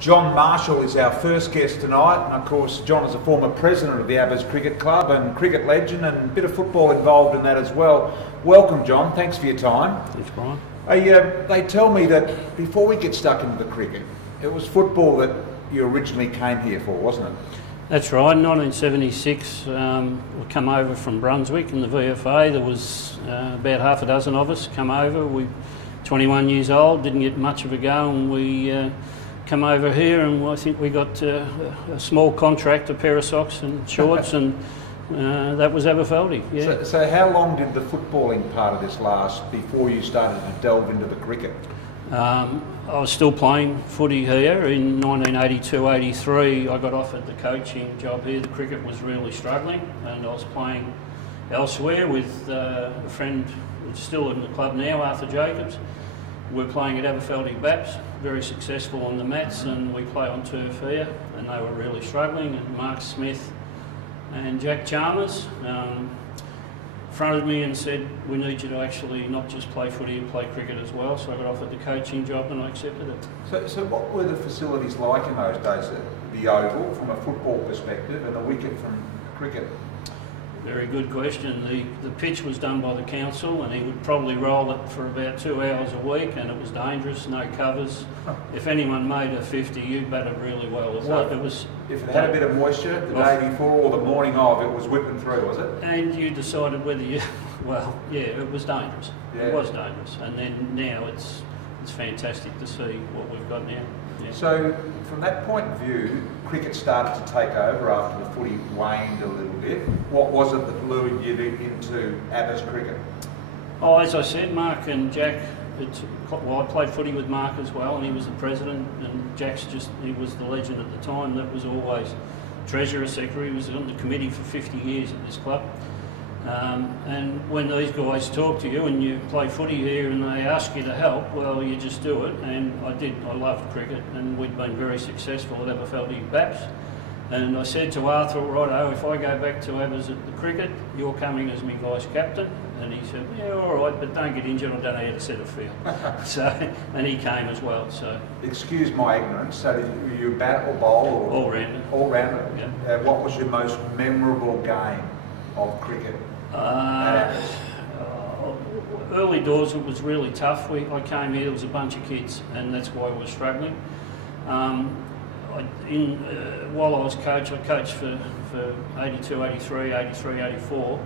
John Marshall is our first guest tonight, and of course John is a former president of the Abers Cricket Club and cricket legend, and a bit of football involved in that as well. Welcome, John. Thanks for your time. Thanks, Brian. They tell me that before we get stuck into the cricket, it was football that you originally came here for, wasn't it? That's right. 1976, we come over from Brunswick in the VFA. There was about half a dozen of us come over. We 21 years old, didn't get much of a go, and we come over here, and I think we got a small contract, a pair of socks and shorts, and that was Aberfeldie. Yeah. So how long did the footballing part of this last before you started to delve into the cricket? I was still playing footy here. In 1982-83 I got offered the coaching job here. The cricket was really struggling, and I was playing elsewhere with a friend who's still in the club now, Arthur Jacobs. We're playing at Aberfeldie Baps, very successful on the mats, and we play on turf here, and they were really struggling. And Mark Smith and Jack Chalmers fronted me and said, we need you to actually not just play footy and play cricket as well. So I got offered the coaching job and I accepted it. So what were the facilities like in those days? The oval from a football perspective and the wicket from cricket? Very good question. The pitch was done by the council, and he would probably roll it for about 2 hours a week, and it was dangerous, no covers. If anyone made a 50, you batted really well. If it had a bit of moisture the day before or the morning of, it was whipping through, was it? And you decided whether you... Well, yeah, it was dangerous. Yeah. It was dangerous. And then now it's fantastic to see what we've got now. Yeah. So, from that point of view, cricket started to take over after the footy waned a little bit. What was it that lured you into Abers cricket? Oh, as I said, Mark and Jack, I played footy with Mark as well, and he was the president, and he was the legend at the time. That was always treasurer, secretary. He was on the committee for 50 years at this club. And when these guys talk to you and you play footy here and they ask you to help, well, you just do it. And I did. I loved cricket, and we'd been very successful at Aberfeldie Baps. And I said to Arthur, righto, if I go back to Abers at the cricket, you're coming as my vice captain. And he said, yeah, all right, but don't get injured. I don't know how to set a field. And he came as well. So. Excuse my ignorance. So did you bat or bowl? Or all rounder. All rounder. Yeah. What was your most memorable game of cricket? Early doors, it was really tough. I came here, there was a bunch of kids, and that's why we were struggling. While I was coach, I coached for 82, 83, 83, 84,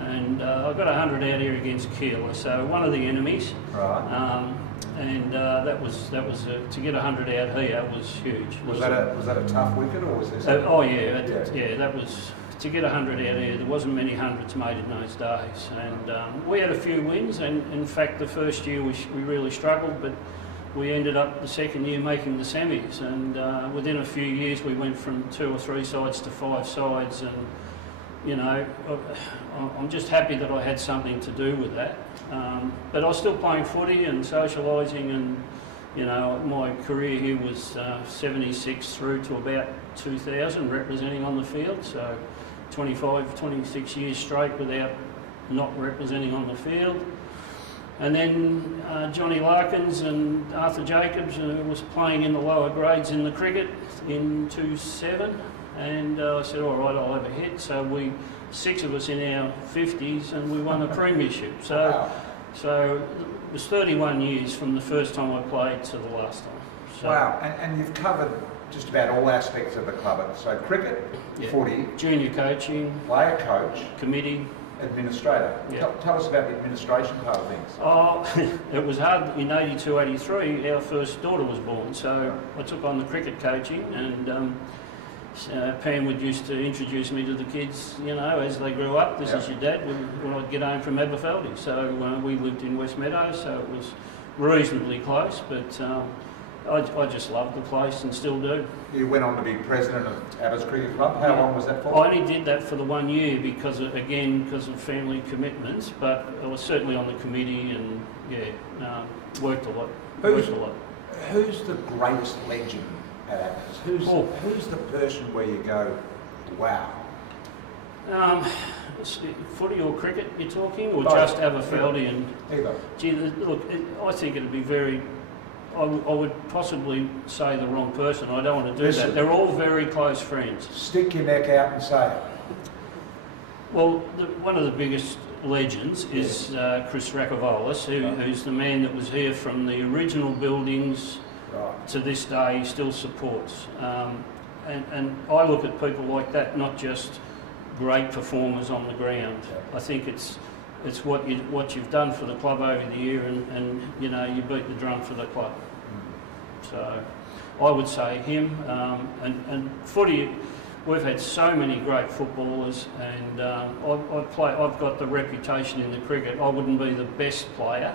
and I got 100 out here against Keeler, so one of the enemies. Right. That was to get 100 out here was huge. Was that a tough wicket, or was this? Yeah, that was. To get 100 out here, there wasn't many hundreds made in those days, and we had a few wins, and in fact the first year we really struggled, but we ended up the second year making the semis, and within a few years we went from 2 or 3 sides to 5 sides, and you know, I'm just happy that I had something to do with that, but I was still playing footy and socialising, and you know, my career here was 76 through to about 2000 representing on the field, so 26 years straight without not representing on the field. And then Johnny Larkins and Arthur Jacobs was playing in the lower grades in the cricket in 2007, and I said, all right, I'll have a hit. So 6 of us in our 50s, and we won a premiership. So it was 31 years from the first time I played to the last time. So, wow, and you've covered just about all aspects of the club. So cricket, footy, junior coaching, player coach, committee, administrator. Yeah. Tell us about the administration part of things. Oh, it was hard. In 82, 83, our first daughter was born, so I took on the cricket coaching, and Pam used to introduce me to the kids, you know, as they grew up. This is your dad, when I'd get home from Aberfeldie. So we lived in West Meadows, so it was reasonably close, but I just loved the place and still do. You went on to be president of Abers Cricket Club. How long was that for? I only did that for the 1 year because of family commitments, but I was certainly on the committee and worked a lot. Who's the greatest legend at Abers? Who's the person where you go, wow? Footy or cricket you're talking, or both. just Aberfeldie? And either. Gee, look, I think it'd be very I would possibly say the wrong person. I don't want to do Listen, that. They're all very close friends. Stick your neck out and say it. Well, one of the biggest legends is Chris Rakovolis, who's the man that was here from the original buildings to this day. He still supports. And I look at people like that, not just great performers on the ground. I think it's what you've done for the club over the year, and you know, you beat the drum for the club. So I would say him. And footy, we've had so many great footballers, and I've got the reputation in the cricket. I wouldn't be the best player.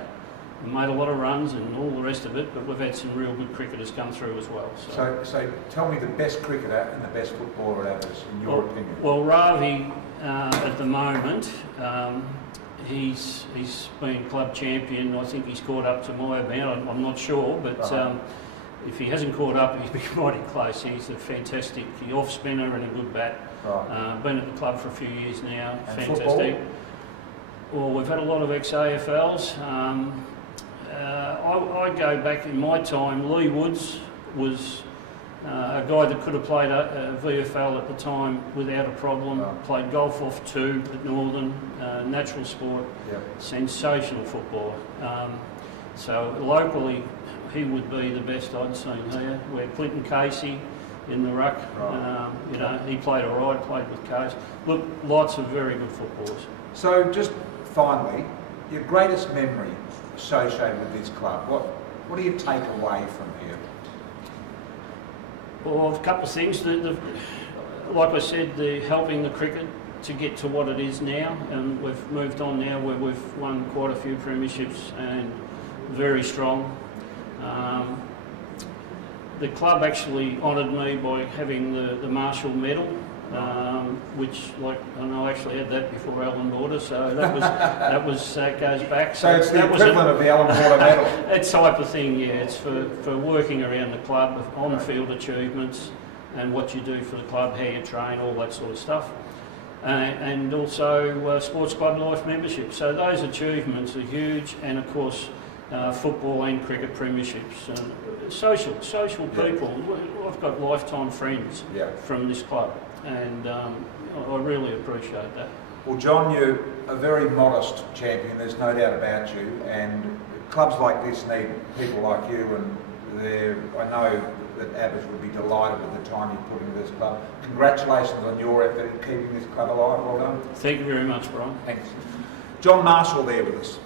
We made a lot of runs and all the rest of it, but we've had some real good cricketers come through as well. So tell me the best cricketer and the best footballer at Abers, in your opinion. Well, Ravi, at the moment, he's been club champion. I think he's caught up to my amount. I'm not sure, but if he hasn't caught up, he's been mighty close. He's a fantastic off spinner and a good bat. Been at the club for a few years now. And fantastic. Football? Well, we've had a lot of ex-AFLs. I go back in my time. Lee Woods was a guy that could have played a VFL at the time without a problem. Played golf off too at Northern, natural sport, sensational footballer. So locally, he would be the best I'd seen here. We had Clinton Casey in the ruck. You know, he played played with Casey. Look, lots of very good footballers. So just finally, your greatest memory associated with this club, what do you take away from here? Well, a couple of things. Like I said, helping the cricket to get to what it is now, and we've moved on now where we've won quite a few premierships and very strong. The club actually honoured me by having the Marshall Medal, which, and I actually had that before Alan Border, so that goes back. So it's the equivalent of the Alan Border Medal. That type of thing, yeah. It's for working around the club, on-field achievements, and what you do for the club, how you train, all that sort of stuff. And also sports club life membership. So those achievements are huge, and of course football and cricket premierships. And social people. I've got lifetime friends from this club, and I really appreciate that. Well, John, you're a very modest champion, there's no doubt about you, and clubs like this need people like you, and I know that Abers would be delighted with the time you put into this club. Congratulations on your effort in keeping this club alive. Well done. Thank you very much, Brian. Thanks. John Marshall there with us.